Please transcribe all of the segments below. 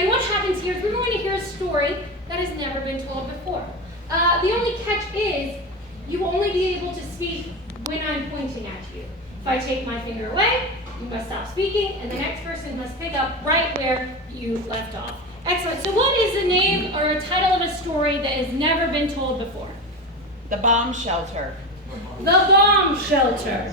And what happens here is we're going to hear a story that has never been told before. The only catch is you will only be able to speak when I'm pointing at you. If I take my finger away, you must stop speaking, and the next person must pick up right where you left off. Excellent. So what is the name or a title of a story that has never been told before? The Bomb Shelter. The Bomb Shelter.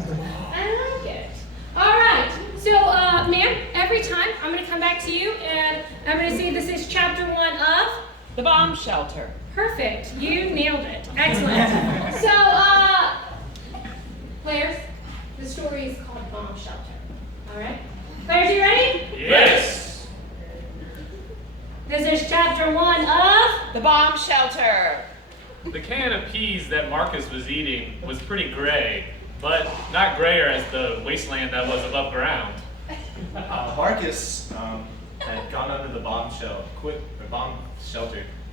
I like it. All right. So, ma'am, every time I'm going to come back to you, and I'm going to say this is chapter 1 of The Bomb Shelter. Perfect. You nailed it. Excellent. So, players, the story is called Bomb Shelter. All right? Players, you ready? Yes! This is chapter 1 of The Bomb Shelter. The can of peas that Marcus was eating was pretty gray, but not grayer as the wasteland that was above ground. Marcus had gone under the bomb shelter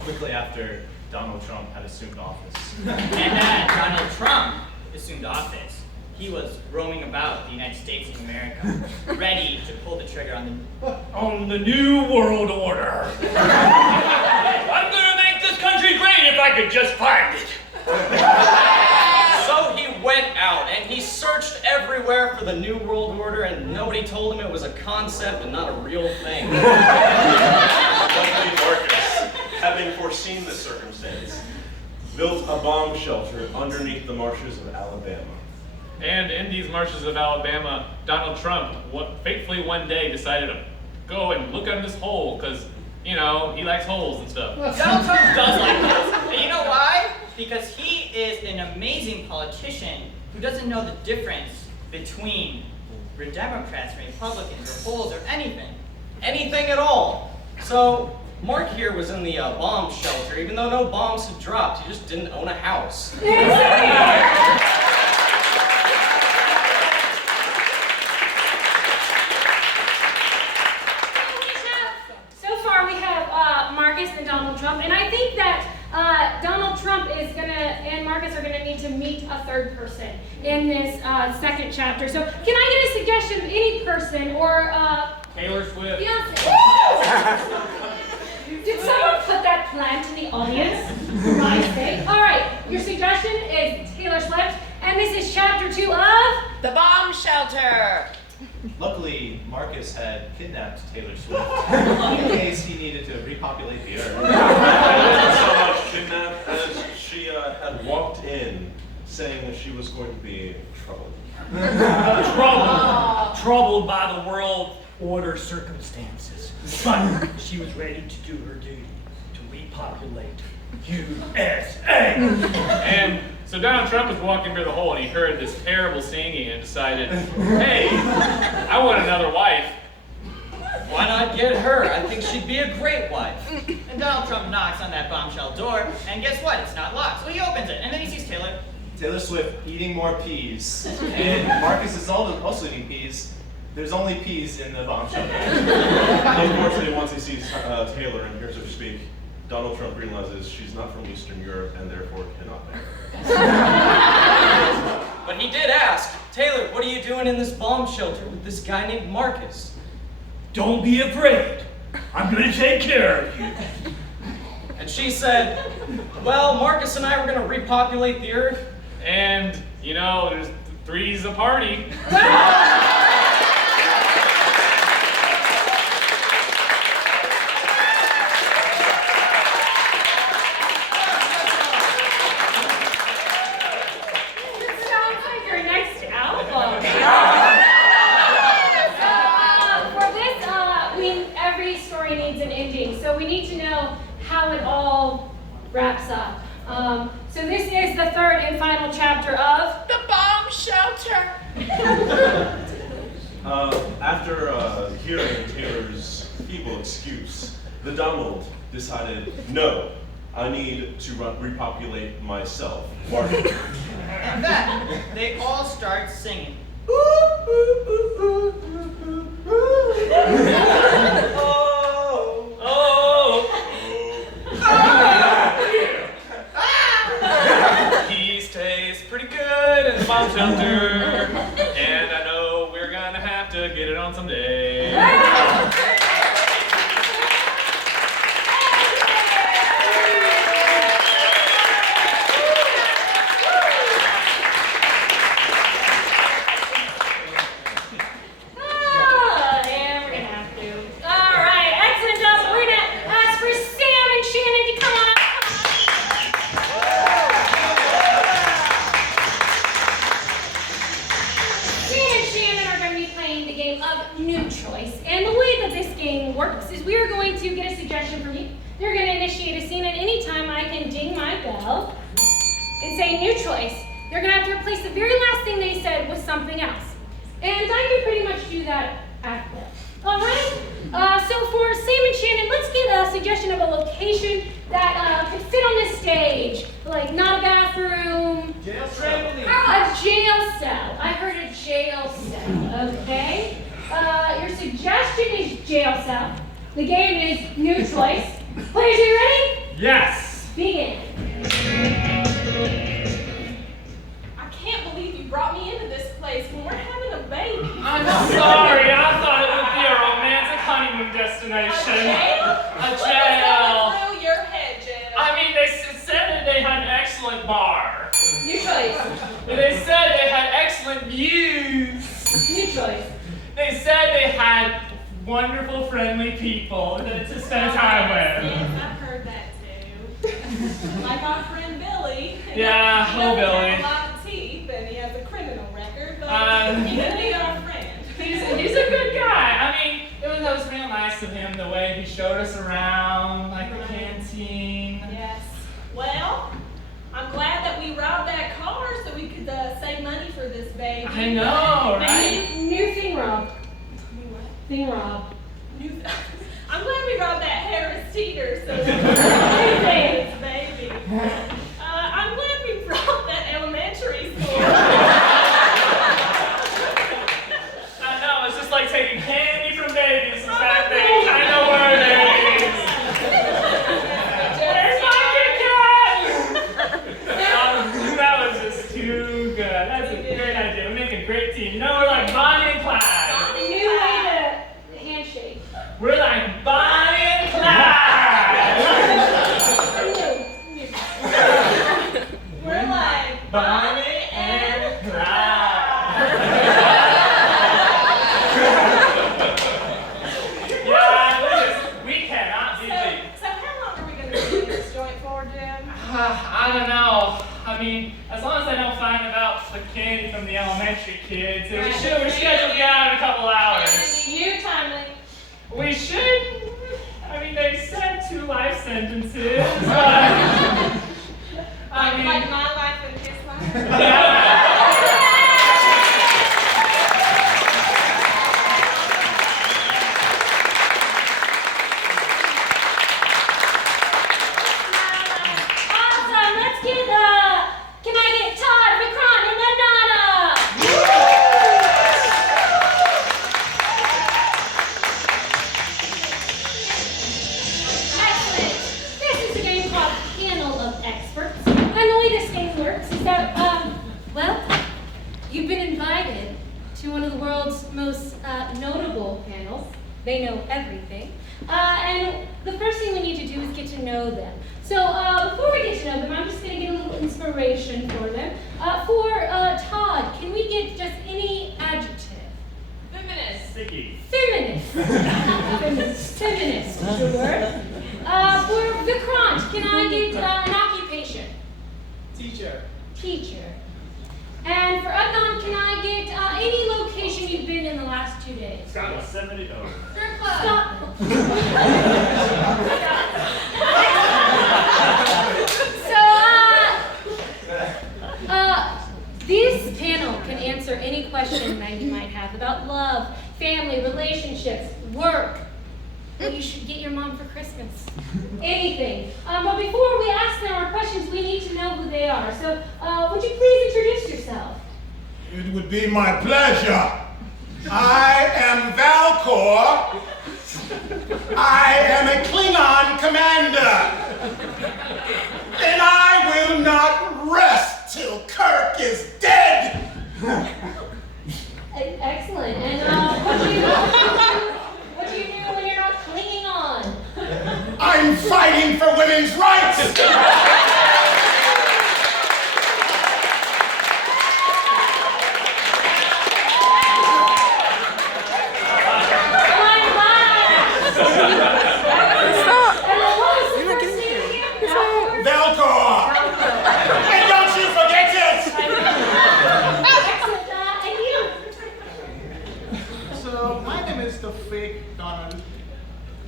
quickly after Donald Trump had assumed office. And Donald Trump assumed office. He was roaming about the United States of America, ready to pull the trigger on the New World Order. I'm gonna make this country great if I could just find it. So he went out and he searched everywhere for the New World Order, and nobody told him it was a concept and not a real thing. Luckily, Marcus, having foreseen this circumstance, built a bomb shelter underneath the marshes of Alabama. And in these marshes of Alabama, Donald Trump fatefully one day decided to go and look in this hole because, you know, he likes holes and stuff. Donald Trump does like this. And you know why? Because he is an amazing politician who doesn't know the difference between Democrats, Republicans, or holes, or anything. Anything at all. So Mark here was in the bomb shelter, even though no bombs had dropped. He just didn't own a house. Marcus and Donald Trump, and I think that Donald Trump and Marcus are gonna need to meet a third person in this second chapter. So, can I get a suggestion of any person or Taylor Swift. Beyonce? Did someone put that plant in the audience? For my sake. All right, your suggestion is Taylor Swift, and this is chapter 2 of The Bomb Shelter. Luckily, Marcus had kidnapped Taylor Swift in case he needed to repopulate the earth. Not so much kidnapped as she had walked in saying that she was going to be troubled. Troubled by the world order circumstances. But she was ready to do her duty, to repopulate USA. And so Donald Trump was walking through the hole and he heard this terrible singing and decided, hey, I want another wife. Why not get her? I think she'd be a great wife. And Donald Trump knocks on that bombshell door, and guess what? It's not locked. So he opens it, and then he sees Taylor. Taylor Swift eating more peas. And Marcus is also eating peas. There's only peas in the bomb shelter. Unfortunately, once he sees Taylor and hears her speak, Donald Trump realizes she's not from Eastern Europe and therefore cannot marry her. But he did ask, Taylor, what are you doing in this bomb shelter with this guy named Marcus? Don't be afraid. I'm gonna take care of you. And she said, well, Marcus and I were gonna repopulate the earth. And, you know, there's three's a party. So we need to know how it all wraps up. So this is the third and final chapter of The Bomb Shelter. After hearing Taylor's feeble excuse, the Donald decided, no, I need to repopulate myself. And then they all start singing. Peas taste pretty good in the bomb shelter, and I know we're gonna have to get it on someday. do get a suggestion from you. They're going to initiate a scene at any time. I can ding my bell and say new choice. They're going to have to replace the very last thing they said with something else. And I can pretty much do that at will. All right? So for Sam and Shannon, let's get a suggestion of a location that could fit on this stage. Like not a bathroom. Jail trampoline. A jail cell. I heard a jail cell, okay? Your suggestion is jail cell. The game is new choice. Players, are you ready? Yes. Begin. I can't believe you brought me into this place when we're having a baby. I'm sorry, I thought it would be a romantic honeymoon A destination. jail? A What jail. was going through your head, Jed? I mean, they said that they had an excellent bar. New choice. They said they had excellent views. New choice. They said they had wonderful, friendly people to spend time with. Yes, I've heard that too. Like our friend Billy. Yeah, He oh, doesn't Billy. have a lot of teeth and he has a criminal record, but He could be our friend. He's a good guy. I mean, it was real nice of him the way he showed us around, like the canteen. Yes. Well, I'm glad that we robbed that car so we could save money for this baby. I know, right? New thing, Rob. New what? Thing, Rob. I'm glad we robbed that Harris Teeter so we could save this baby. I'm glad we robbed that elementary school. I know, it's just like taking candy from babies. In fact, they kind of were babies. Where's my Kit Kat? That was just too good. That's a great idea. We make a great team. You know, we're like Bonnie and Clyde. New way to handshake. We're like Bonnie and Clyde. We're like Bonnie and Clyde. Yeah, we cannot be late. So how long are we going to be in this joint for, Jim? I don't know. I mean, as long as I don't find about the candy from the elementary kids, we scheduled to get out in a couple hours. New timely. We should. I mean, they said 2 life sentences, but I mean, Like my life and his life? yeah. Awesome. Let's get, can I get Todd, Vikram, and Lenana? Excellent. This is a game called Panel of Experts. And the way this game works is that, well, you've been invited to one of the world's most notable panels. They know everything. And the first thing we need to do is get to know them. So before we get to know them, I'm just going to get a little inspiration for them. For Todd, can we get just any adjective? Feminist. Sticky. Feminist. Feminist, sure. For Vikrant, can I get an occupation? Teacher. Teacher. And for Adnan, can I get any location you've been in the last 2 days? Yosemite. Oh. Strip club. Stop. This panel can answer any question that you might have about love, family, relationships, work. What you should get your mom for Christmas. Anything. But before we ask them our questions, we need to know who they are. So would you please introduce yourself? It would be my pleasure. I am Valcor. I am a Klingon commander. And I will not rest till Kirk is dead. Excellent. And what do you do when you're not clinging on? I'm fighting for women's rights. Valcor. And don't you forget it. Excellent. And you? So my name is the fake Donald.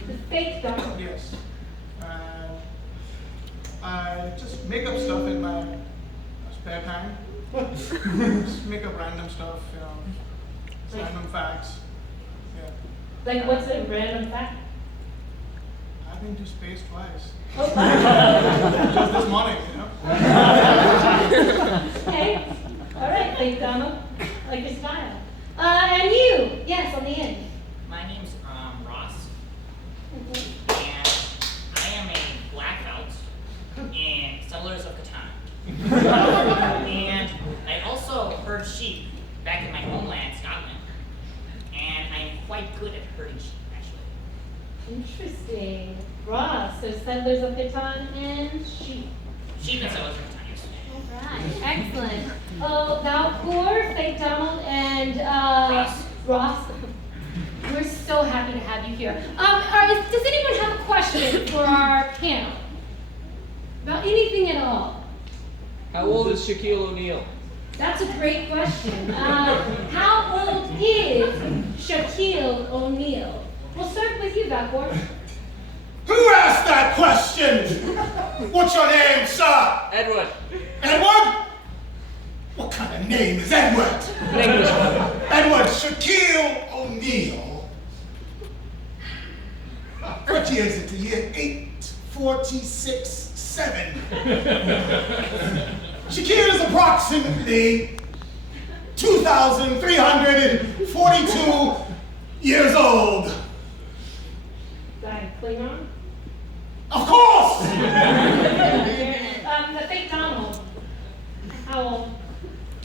The fake Donald. I just make up stuff in my spare time. Just make up random stuff, random facts. Yeah. Like, what's a random fact? I've been to space twice. Oh, wow. Just this morning, Okay. All right, thank Donald. I like your style. And you? Yes, on the end. My name's Ross, Mhm. and I am a black belt in Settlers of Catan. And I also herd sheep back in my homeland, Scotland. And I am quite good at herding sheep, actually. Interesting. Ross, so Settlers of Catan and sheep. Sheep and Settlers of Catan, yes. All right, excellent. Oh, Valcour, thank Donald, and Ross. We're so happy to have you here. Does anyone have a question for our panel? About anything at all? How old is Shaquille O'Neal? That's a great question. How old is Shaquille O'Neal? We'll start with you, Valcour. Who asked that question? What's your name, sir? Edward. Edward? What kind of name is Edward? Edward Shaquille O'Neal. What year is it? The year 846-7. Shaquille is approximately 2,342 years old. Guy, Klingon? Of course! The fake Donald. How old?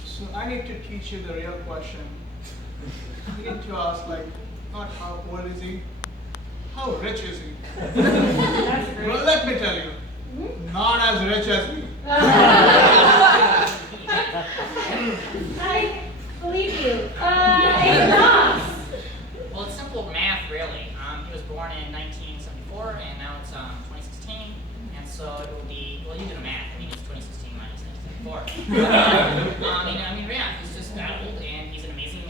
So I need to teach you the real question. You need to ask, not how old is he, how rich is he? That's great. Well, let me tell you, not as rich as me. I believe you. Hey, Ross. Well, it's simple math, really. He was born in 1974, and now it's 2016, and so it will be, well, you do the math. I mean, it's 2016 minus 1974. Yeah, he's just that old, and he's an amazing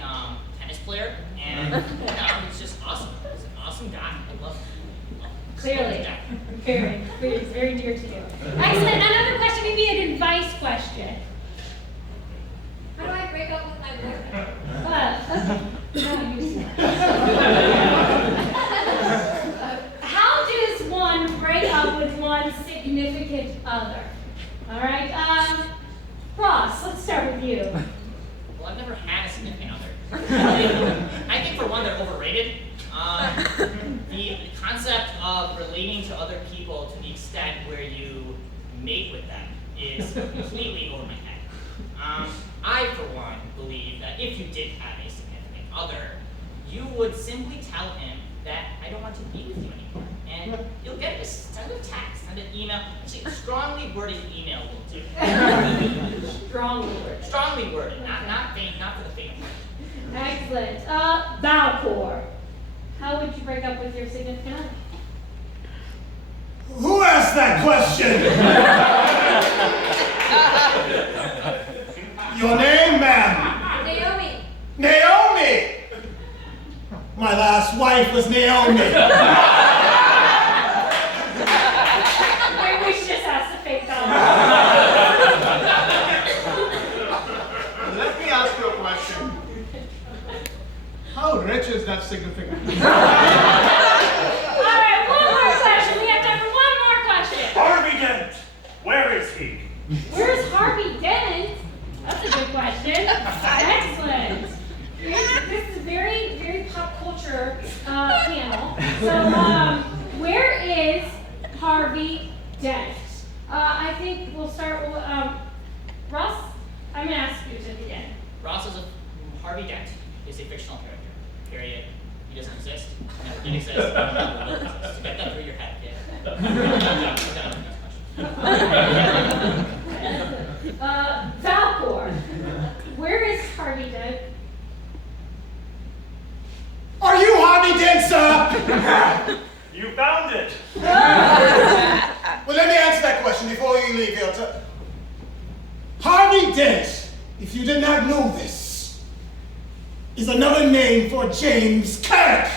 tennis player, and he's just awesome. He's an awesome guy. I love him. Clearly. It's very dear to you. Excellent. Another question, maybe an advice question. How do I break up with my boyfriend? How does one break up with one's significant other? All right. Ross, let's start with you. Well, I've never had a significant other. I think for one, they're overrated. The concept of relating to other people to the extent where you mate with them is completely over my head. I, for one, believe that if you did have a significant other, you would simply tell him that I don't want to be with you anymore. And you'll get this, send a text, send an email. Actually, a strongly worded email will do. Strongly worded, not for the faint. Excellent. Valcour, how would you break up with your significant other? Who asked that question? Your name, ma'am? Naomi. Naomi! My last wife was Naomi. Maybe we should just ask the fake Donald. Let me ask you a question. How rich is that significant? All right, one more question. We have time for one more question. Harvey Dent, where is he? Where's Harvey Dent? That's a good question. Excellent. This is a very, very pop culture panel. So, where is Harvey Dent? I think we'll start with Ross. I'm gonna ask you to begin. Ross is Harvey Dent is a fictional character. Period. He doesn't exist. Never did exist. Never will exist. So get that through your head, kid. Valcour, where is Harvey Dent? Are you Harvey Dent, sir? You found it. Well, let me answer that question before you leave here. Harvey Dent, if you did not know this, is another name for James Kirk.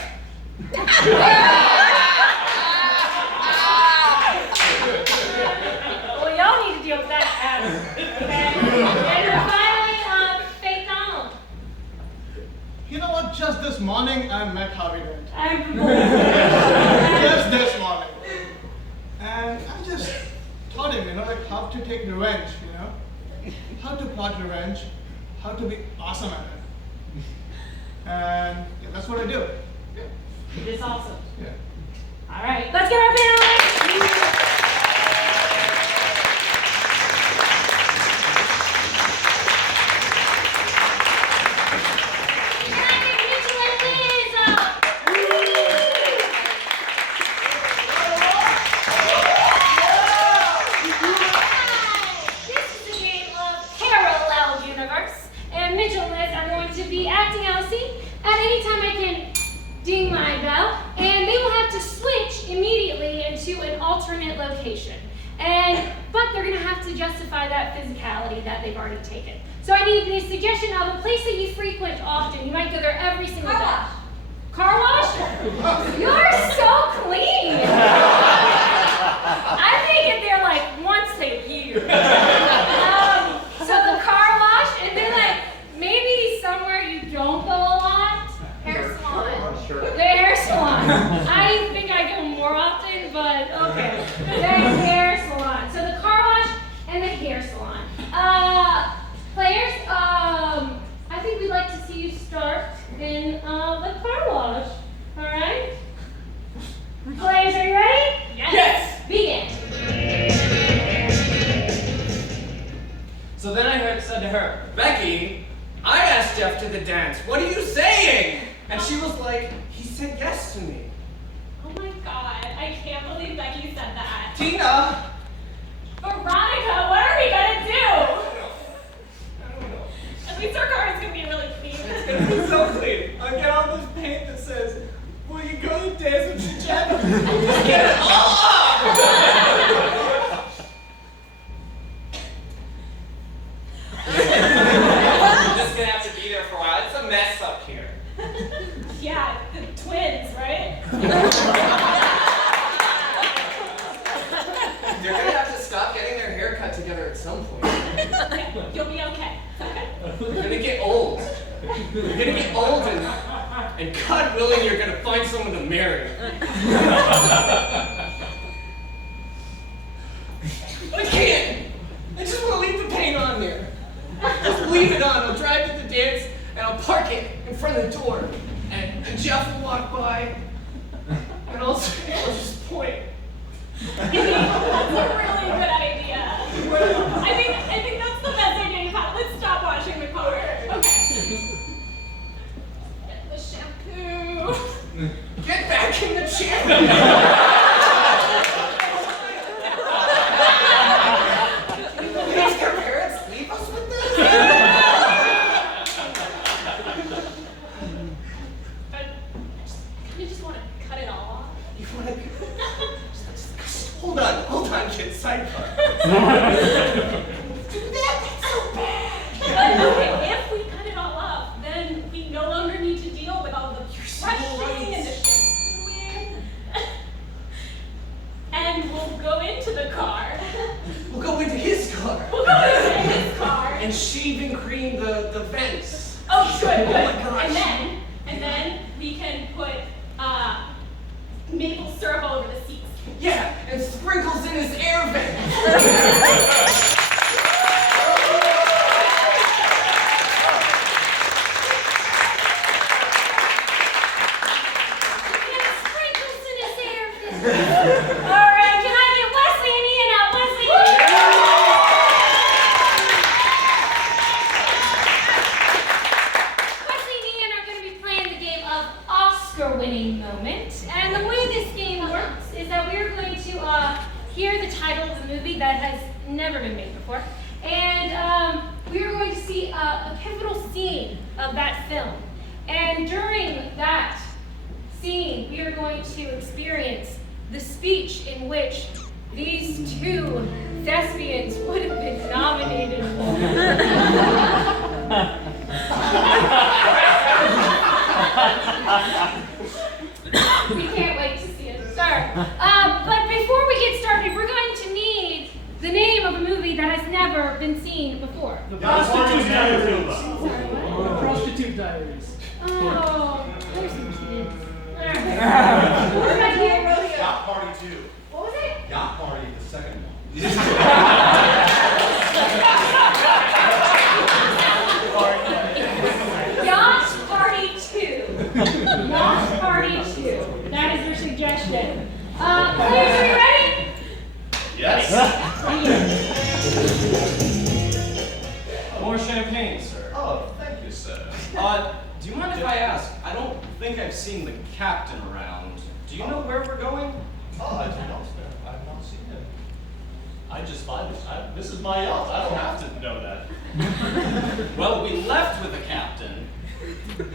morning I met Harvey Dent. I'm Just this morning. And I just taught him, like how to take revenge, how to plot revenge, how to be awesome at it. And yeah, that's what I do. It is awesome. Yeah. All right, let's get our panelists. Ding my bell, and they will have to switch immediately into an alternate location. But they're gonna have to justify that physicality that they've already taken. So I need the suggestion of a place that you frequent often. You might go there every single day. Car wash? You're so clean. I make it there like once a year. So the car wash, and then like maybe somewhere you don't go a lot. Hair salon. The hair salon. I think I go more often, but okay. The hair salon. So the car wash and the hair salon. Players, I think we'd like to see you start in the car wash. All right? Players, are you ready? Yes. Begin. So then I said to her, Becky, I asked Jeff to the dance. What are you saying? And she was like, he said yes to me. Oh my god, I can't believe Becky said that. Tina! Veronica, what are we gonna do? At least our car is gonna be really clean. It's gonna be so clean. I'll get all this paint that says, will you go to dance with Jeff? Just get it all off! I'm just gonna have to be there for a while. It's a mess up here. Yeah, the twins, right? They're gonna have to stop getting their hair cut together at some point. Yeah, you'll be okay. You're gonna get old. You're gonna get old and God willing, you're gonna find someone to marry. I can't! I just wanna leave the paint on there. Just leave it on. I'll drive to the dance and I'll park it in front of the door. And Jeff will walk by and I'll just point. That's a really good idea. I think that's the best idea you've had. Let's stop washing the car. Okay. Get the shampoo. Get back in the chair! Please, your parents leave us with this? You just want to cut it all off? You want to... Hold on, kid, sidecar. Do that? That's so bad. But okay, if we cut it all off, then we no longer need to deal with all the brushing and the shampooing. And we'll go into the car. We'll go into his car. We'll go into his car. And shave and cream the vents. Oh, good. Oh my gosh. And then we can put maple syrup all over the seats. Yeah, and sprinkles in his air vents. Alright, can I get Wesley and Ian out? Wesley and Ian are going to be playing the game of Oscar-winning moment. And the way this game works is that we're going to hear the title of the movie that has never been made before. And we are going to see a pivotal scene of that film. And during that scene, we are going to experience the speech in which these two thespians would have been nominated for. We can't wait to see it start. But before we get started, we're going to need the name of a movie that has never been seen before. The Prostitute Diaries. Sorry, what? The Prostitute Diaries. Oh. There's some kids. We're back here. Yacht Party 2. What was it? Yacht Party, the second one. Yacht Party 2. Yacht Party 2. That is your suggestion. Players, are you ready? Yes. More champagne, sir. Oh, thank you, sir. Do you mind if I ask? I don't think I've seen the captain around. Do you know where we're going? Oh, I do not, sir. I've not seen him. I just buy this. This is my yacht. I don't have to know that. Well, we left with a captain.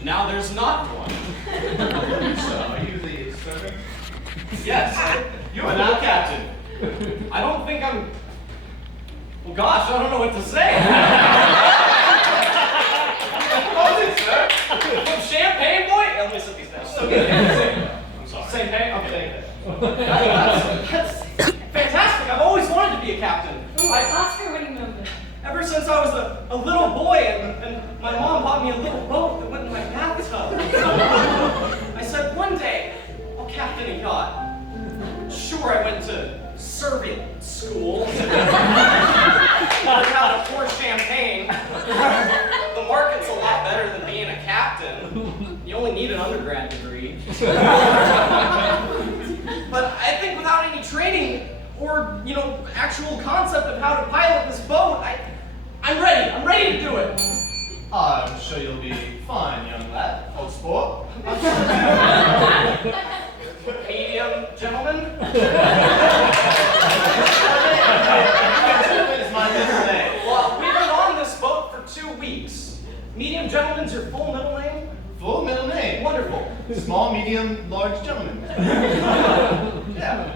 Now there's not one. So, are you the servant? Yes, you're the captain. I don't think I'm. Well, gosh, I don't know what to say. What was it, sir? From Champagne Boy? Yeah, let me set these down. I'm sorry. Champagne? Okay. That's fantastic. I've always wanted to be a captain. Oscar, what do you remember? Ever since I was a little boy and my mom bought me a little boat that went in my bathtub. I said, one day, I'll captain a yacht. Sure, I went to serving school. Learned how to pour champagne. The market's a lot better than being a captain. You only need an undergrad degree. But I think without any training or, actual concept of how to pilot this boat, I'm ready. I'm ready to do it. I'm sure you'll be fine, young lad. Old sport. Medium, gentlemen. Is my middle name. Well, we've been on this boat for 2 weeks. Medium gentleman's your full middle name? Full middle name. Wonderful. Small, medium, large gentleman. Yeah.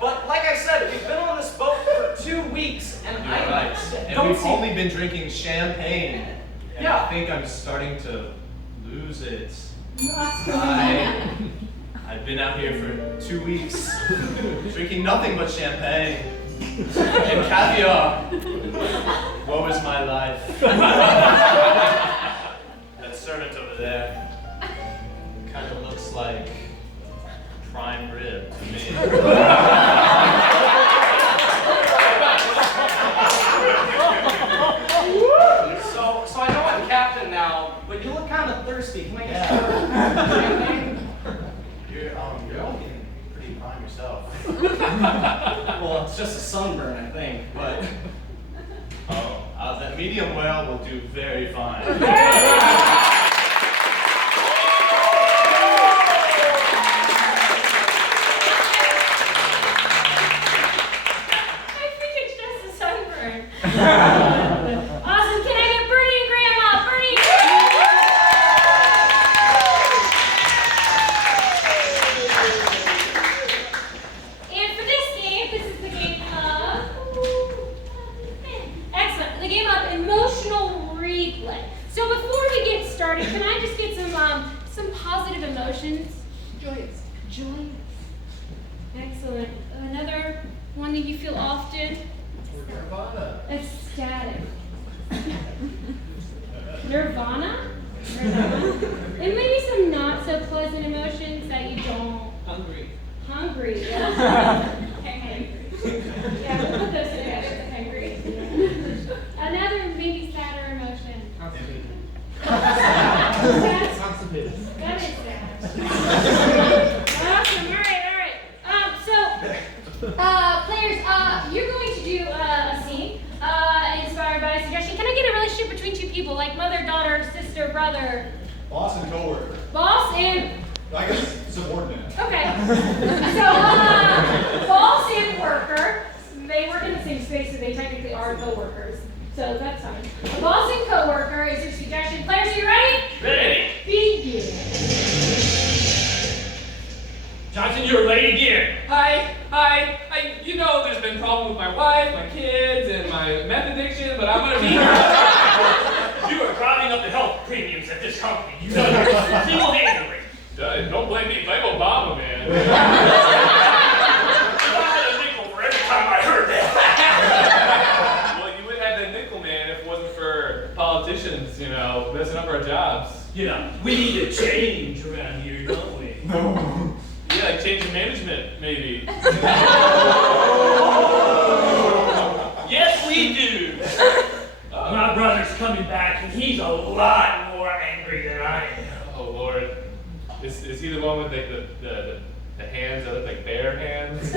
But like I said, we've been on this boat for 2 weeks, and You're I right. And don't we've see. only been drinking champagne. And Yeah. I think I'm starting to lose it. Oscar. I've been out here for 2 weeks, drinking nothing but champagne and caviar. Woe is my life. That servant over there kind of looks like prime rib to me. So I know I'm captain now, but you look kind of thirsty. Can I get some champagne? You're looking pretty prime yourself. Well, it's just a sunburn, I think, but. Oh, that medium well will do very fine. I think it's just a sunburn. Awesome. Can I get Bernie and Grandma? Bernie! And for this game, this is the game of. Excellent. The game of emotional replay. So before we get started, can I just get some positive emotions? Joyous. Joyous. Excellent. Another one that you feel often? Nirvana. Ecstatic. Nirvana? And maybe some not so pleasant emotions that you don't. Hungry. Hungry. Yeah. Yeah, we'll put those together. Hungry. Another maybe sadder emotion. Constipated. That is sad. Awesome. All right. Players, you're going to do a scene inspired by a suggestion. Can I get a relationship between two people, like mother, daughter, sister, brother? Boss and coworker. Boss and. I guess subordinate. Okay. So, boss and worker, they work in the same space, so they technically are co-workers. So that's fine. A boss and co-worker is your suggestion. Players, are you ready? Ready? Begin. Johnson, you're late again. Hi. There's been problems with my wife, my kids, and my meth addiction, but I'm gonna be. You are driving up the health premiums at this company. You know that single-handedly. Don't blame me, blame Obama, man. I had a nickel for every time I heard that. Well, you wouldn't have that nickel, man, if it wasn't for politicians, messing up our jobs. We need be. Yes, we do. My brother's coming back, and he's a lot more angry than I am. Oh Lord, is he the one with like the hands that look like bear hands?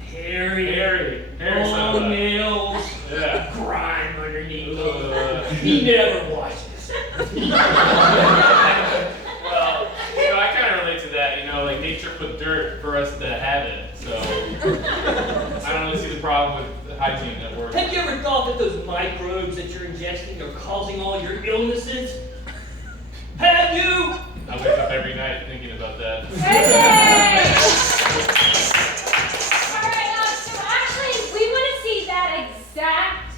Hairy, son of long a- nails, Yeah. grime underneath. Ugh. He never washes. Well, I kind of relate to that. Like nature put dirt for us to have it, so I don't really see the problem with hygiene at work. Have you ever thought that those microbes that you're ingesting are causing all your illnesses? Have you? I wake up every night thinking about that. Okay. All right. So actually, we want to see that exact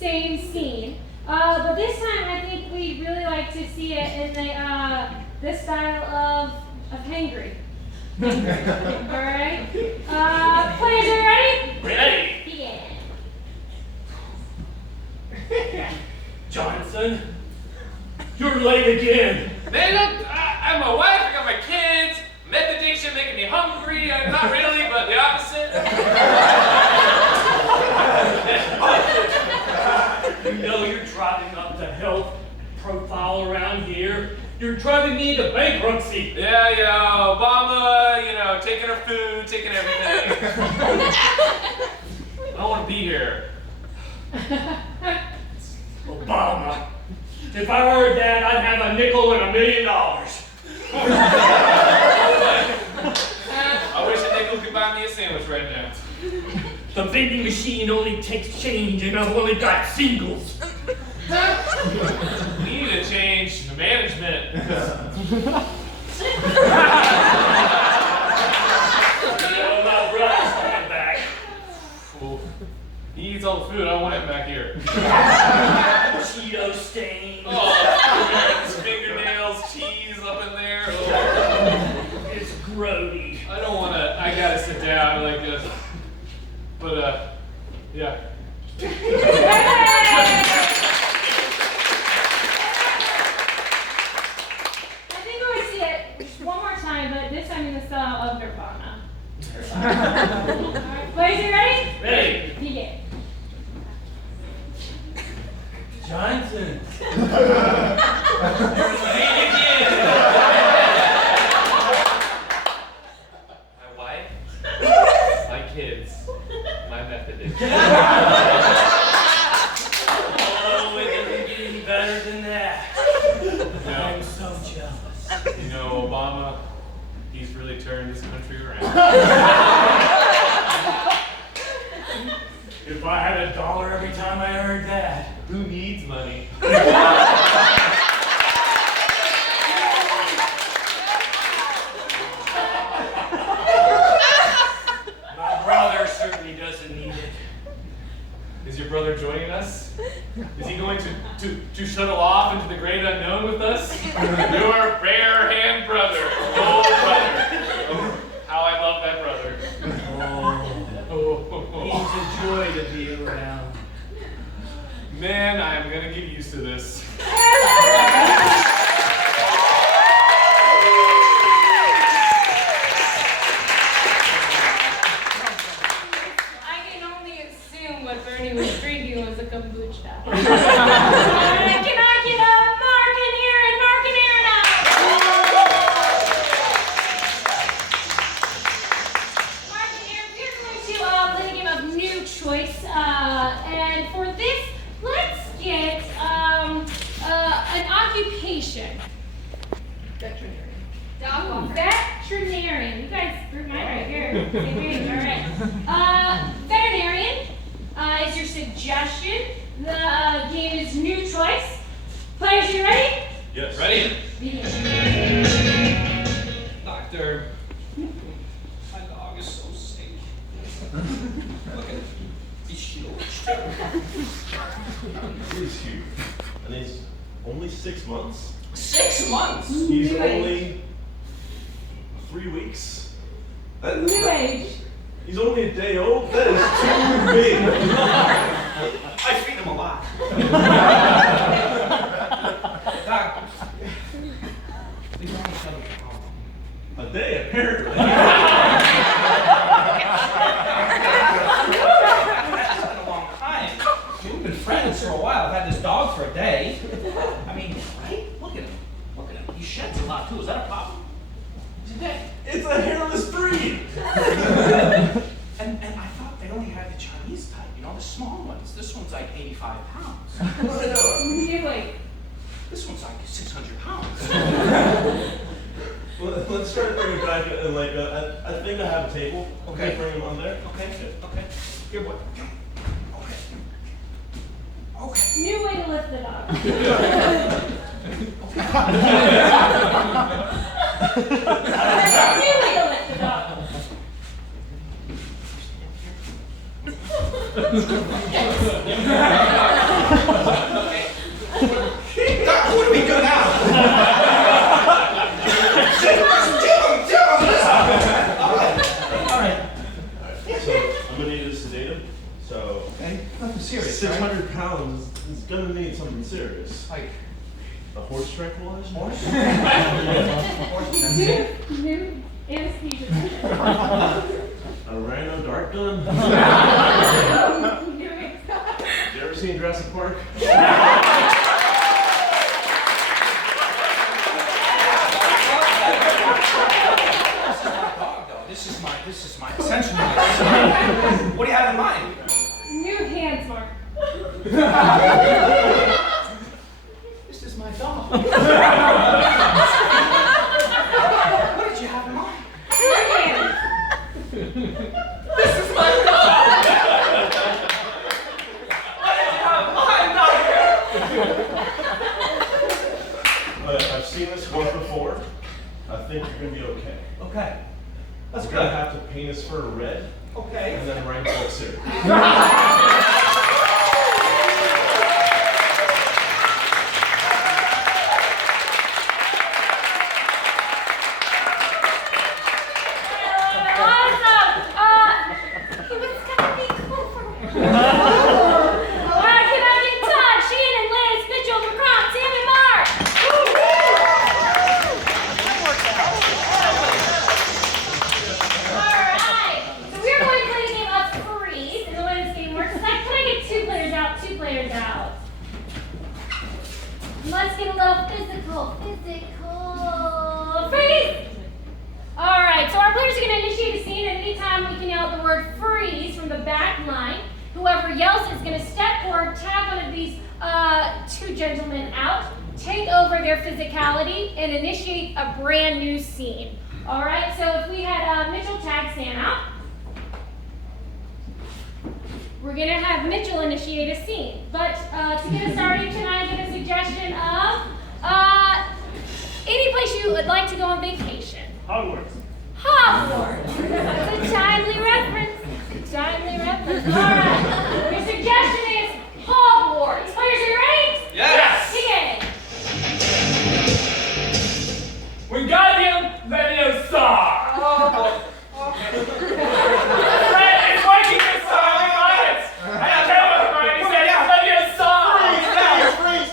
same scene, but this time I think we really like to see it in the style of hangry. All right. Players, are you ready? Ready? Begin. Johnson, you're late again. Man, I have my wife, I got my kids, meth addiction making me hungry. Not really, but the opposite. You know you're driving up the health profile around here. You're driving me into bankruptcy. Yeah, Obama, taking our food, taking everything. I don't want to be here. Obama. If I heard that, I'd have a nickel and $1 million. I wish a nickel could buy me a sandwich right now. The vending machine only takes change, and I've only got singles. We need to change the management. You know, my brother's coming back. Well, he eats all the food. I don't want him back here. Cheeto stains. Oh, his fingernails, cheese up in there. Oh. It's grody. I don't want to. I gotta sit down like this. But yeah. I think we would see it just one more time, but this time in the style of Nirvana. All right, players, you ready? Ready? Begin. Johnson. You're late again. My wife, my kids, my meth addiction. Oh, it doesn't get any better than that. I'm so jealous. Obama, he's really turned this country around. If I had $1 every time I heard that. Who needs money? My brother certainly doesn't need it. Is your brother joining us? Is he going to shuttle off into the great unknown with us? Your bare hand brother, old brother. Oh, how I love that brother. He's a joy to be around. Man, I'm gonna get used to this. I can only assume what Bernie was drinking was a kombucha. Can I get a Mark and Aaron out? Mark and Aaron, we're going to play a game of new choice. And for this, let's get an occupation. Veterinarian. You guys threw mine right here. Same page, all right. Veterinarian is your suggestion. The game is new choice. Players, you ready? Yes. Ready? Begin. Doctor, my dog is so sick. Look at he's huge. He's huge. And he's only 6 months. 6 months? He's New only 3 weeks. New age. He's only a day old. That is too big. I feed him a lot. Doc, please don't shut him down. A day, apparently. the table. Okay. Bring him on there. Okay. Okay. Here, boy. New way to lift the dog. New way to lift the dog. Doc, what do we do now? All right. So I'm gonna need a sedative. So Nothing serious, 600 pounds is gonna need something serious. Like A horse tranquilizer? New anesthesia. A rhino dart gun? New You ever seen Jurassic Park? This is my essential needs. What do you have in mind? New hands, Mark. This is my dog. What did you have in mind? New hands. This is my dog. What did you have in mind, doctor? But I've seen this once before. I think you're gonna be okay. Okay. That's We're good. gonna have to paint his fur red Okay. and then write books here. Let's get a little physical. Freeze! Alright, so our players are going to initiate a scene, and anytime we can yell the word freeze from the back line, whoever yells it is going to step forward, tag one of these two gentlemen out, take over their physicality, and initiate a brand new scene. Alright, so if we had Mitchell tag Sam out, we're going to have Mitchell initiate a scene. But to get us started, can I get a suggestion of any place you would like to go on vacation? Hogwarts. Hogwarts. Good timely reference. Good timely reference. All right. Your suggestion is Hogwarts. Players, are you ready? Yes. Begin. Wingardium Leviosa. Fred, it's working this time. We got it. I don't care what Hermione said. It's Leviosa. Freeze!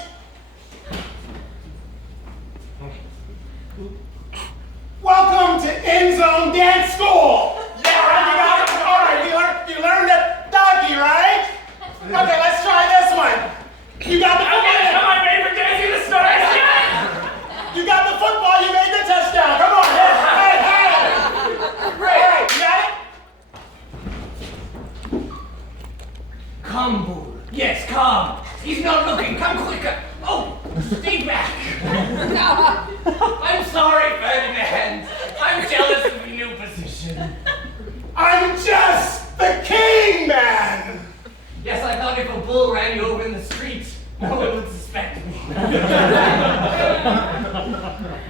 Welcome to End Zone Dance School! Yeah, alright, you learned that doggy, right? Okay, let's try this one. You got the football. Okay, come on, baby, for dancing the stars. You got the football, you made the touchdown. Come on, hey! Alright, you got it? Come, Bull. Yes, come. He's not looking. Come quicker. Oh, stay back. I'm sorry, Ferdinand. I'm jealous of your new position. I'm just the king, man! Yes, I thought if a bull ran you over in the street, no one would suspect me.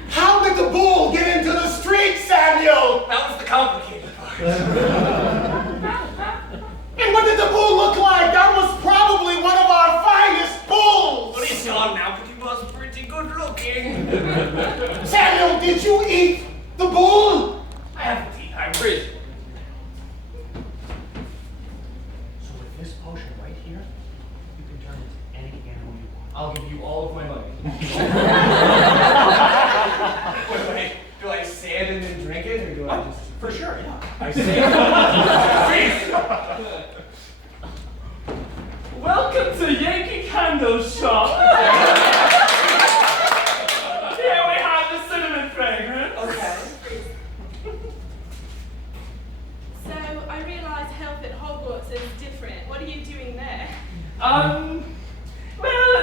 How did the bull get into the street, Samuel? That was the complicated part. And what did the bull look like? That was probably one of our finest bulls! Well, he's gone now, but he was pretty good looking. Samuel, did you eat the bull? I haven't eaten. I'm rich. So with this potion right here, you can turn into any animal you want. I'll give you all of my money. Do I say it and then drink it, or do I just... For sure, yeah. I say Welcome to Yankee Candle Shop. Here we have the cinnamon fragrance. Okay. So I realise health at Hogwarts is different. What are you doing there? Well,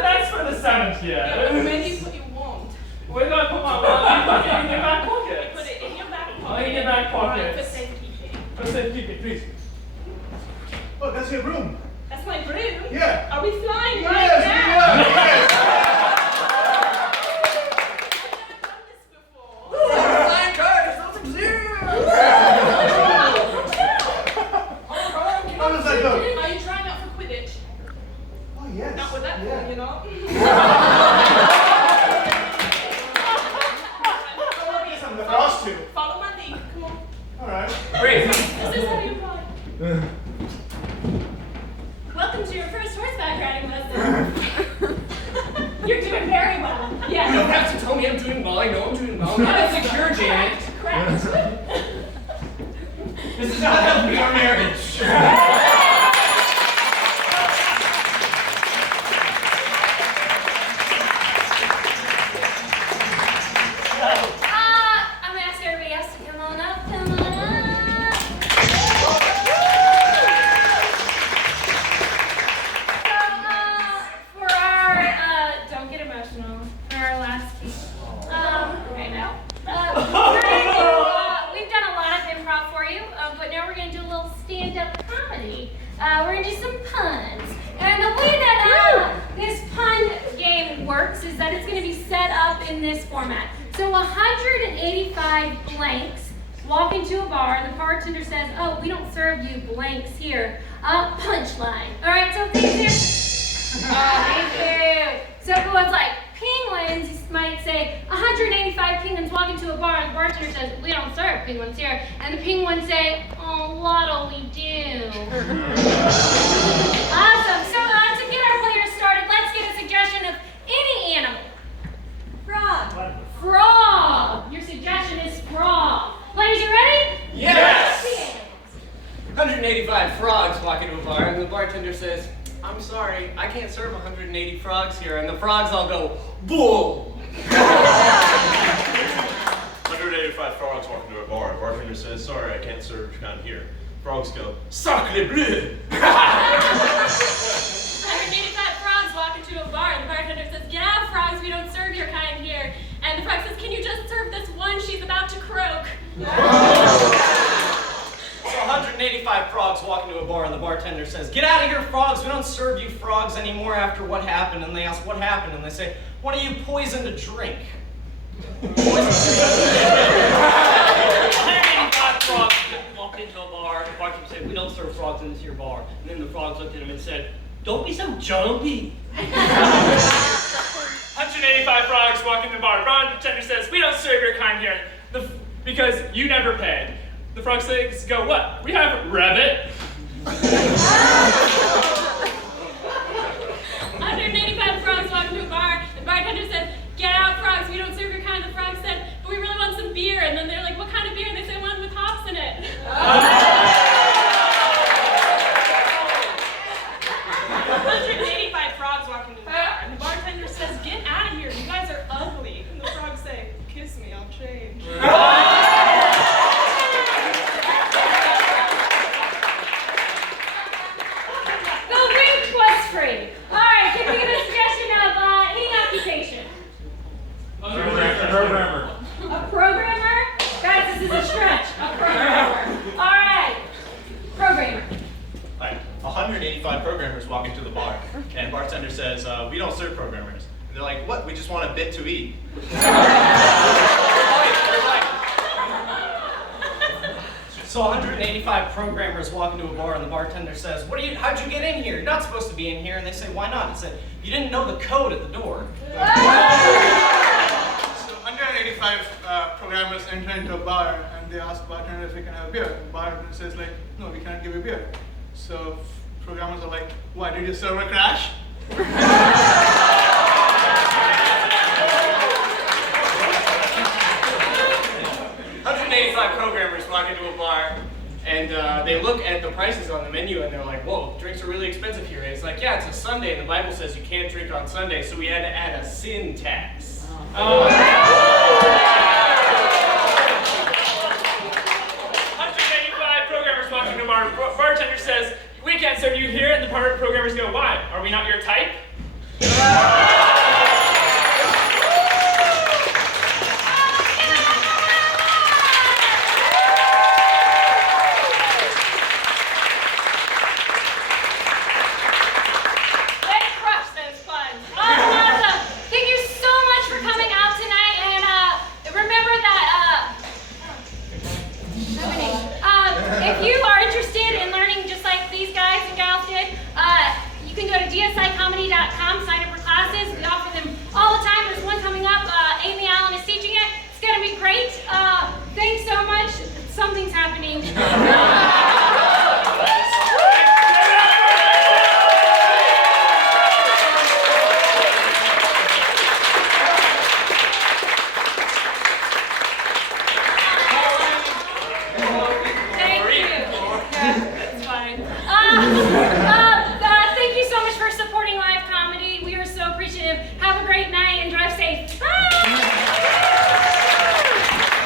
that's for the 7th year. Where do you put your wand? We're going to put my wand in your back pocket. Put it in your back Oh, pocket. in your back Right, pocket. for safekeeping. ticket, please. Oh, that's your room. That's my broom. Yeah. Are we flying right Yes, now? we are. Yes. Flying cars, those exist. How does that go? Are you trying out for Quidditch? Oh, yes. Not with that Yeah. thing, you know? I'm the first two. Follow my lead. Come on. All right. Great. This is how you ride. Welcome to your first horseback riding lesson. You're doing very well. You Yes. don't have to tell me I'm doing well. I know I'm doing well. I'm not insecure, Janet. Correct. This is not helping our marriage. I'm gonna ask everybody else to come on up. Come on up. So, for our, don't get emotional. For our last piece, right now, we've done a lot of improv for you, but now we're gonna do a little stand-up comedy. We're gonna do some puns, and the way that this pun game works is that it's gonna be set up in this format. So 185 blanks walk into a bar, and the bartender says, "Oh, we don't serve you blanks here." Punchline. All right, so thank you. Thank you. So if it was like penguins, you might say 185 penguins walk into a bar, and the bartender says, "We don't serve penguins here," and the penguins say, "Oh, what'll we do?" Awesome. So to get our players started, let's get a suggestion of any animal. Frog. Frog. Your suggestion is frog. Players, you ready? Yes. 185 frogs walk into a bar, and the bartender says, "I'm sorry, I can't serve 180 frogs here," and the frogs all go, "Bull." 185 frogs walk into a bar. Bartender says, "Sorry, I can't serve your kind here." Frogs go, "Sacre bleu." 185 frogs walk into a bar, and the bartender says, "Get out, frogs, we don't serve your kind here." And the frog says, "Can you just serve this one? She's about to croak." So 185 frogs walk into a bar and the bartender says, "Get out of here, frogs. We don't serve you frogs anymore after what happened." And they ask, "What happened?" And they say, "One of you poisoned a drink." 185 frogs walked into a bar. The bartender said, "We don't serve frogs into your bar." And then the frogs looked at him and said, "Don't be so jumpy." 185 frogs walk in the bar. Bartender says, "We don't serve your kind here because you never paid." The frog says, "Go what? We have rabbit." 185 frogs walk into a bar. The bartender said, "Get out, frogs. We don't serve your kind." The frog said, "But we really want some beer." And then they're like, "What kind of beer?" And they say, "One with hops in it." 185 frogs walk into the bar. And the bartender says, "Get out of here. You guys are ugly." And the frogs say, "Kiss me. I'll change." The week was free. All right, can we give a suggestion of any occupation? Programmer. A programmer? Guys, this is a stretch. A programmer. All right. Programmer. Alright, 185 programmers walk into the bar, and bartender says, "We don't serve programmers." And they're like, "What? We just want a bit to eat." So 185 programmers walk into a bar and the bartender says, "How'd you get in here? You're not supposed to be in here." And they say, "Why not?" And said, "You didn't know the code at the door." So 185 programmers enter into a bar and they ask bartender if they can have a beer. The bartender says like, "No, we can't give you beer." So programmers are like, "Why, did your server crash?" 185 programmers walk into a bar, and they look at the prices on the menu, and they're like, "Whoa, drinks are really expensive here." And it's like, "Yeah, it's a Sunday, and the Bible says you can't drink on Sunday, so we had to add a sin tax." 185 programmers walk into a bar. Bartender says, "We can't serve you here." And the programmers go, "Why? Are we not your type?" something's happening. Thank you. It's fine. Thank you so much for supporting live comedy. We are so appreciative. Have a great night and drive safe. Bye!